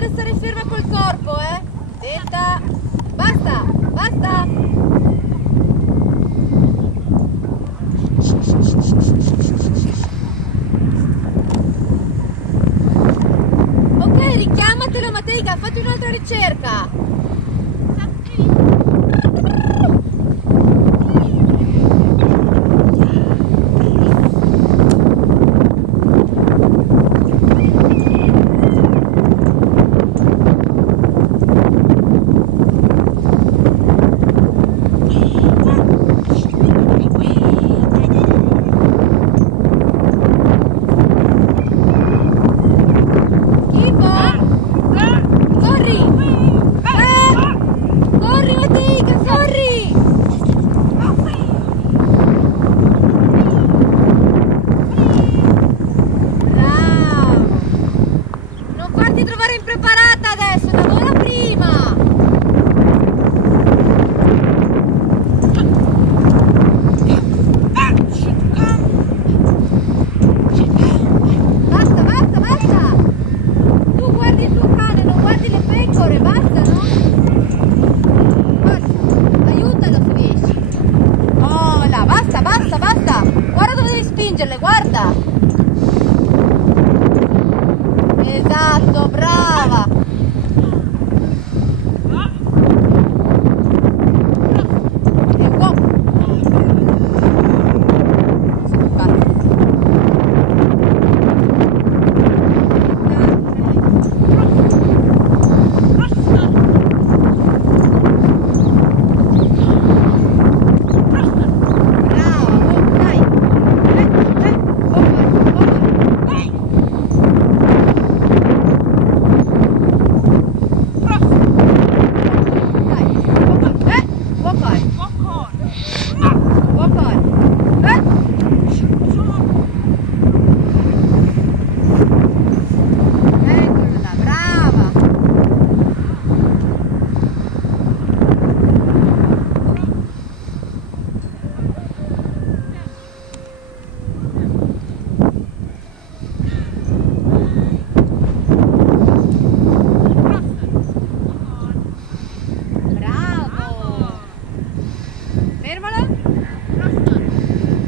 di restare ferma col corpo, Zitta. Basta, basta. Ok, richiamatelo Mateica, fatti un'altra ricerca. Trovare impreparata adesso, lavora prima! Basta, basta, basta! Tu guardi il tuo cane, non guardi le pecore, basta, no? Basta, aiutalo se riesci! Oh là, basta, basta, basta! Guarda dove devi spingerle, guarda! Esatto, brava! E wow!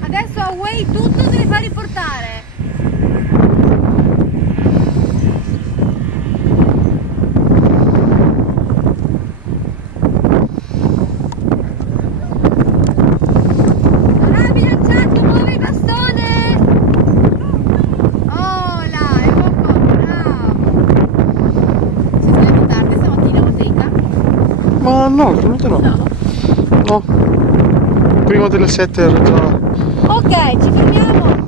Adesso away tutto te ne fa riportare. Bravi lanciato, muove il bastone. Oh là, è poco, bravo. Sei svegliato tardi stamattina, Mateica? Ma no, veramente no. No. Prima delle 7 era già... Ok, ci fermiamo.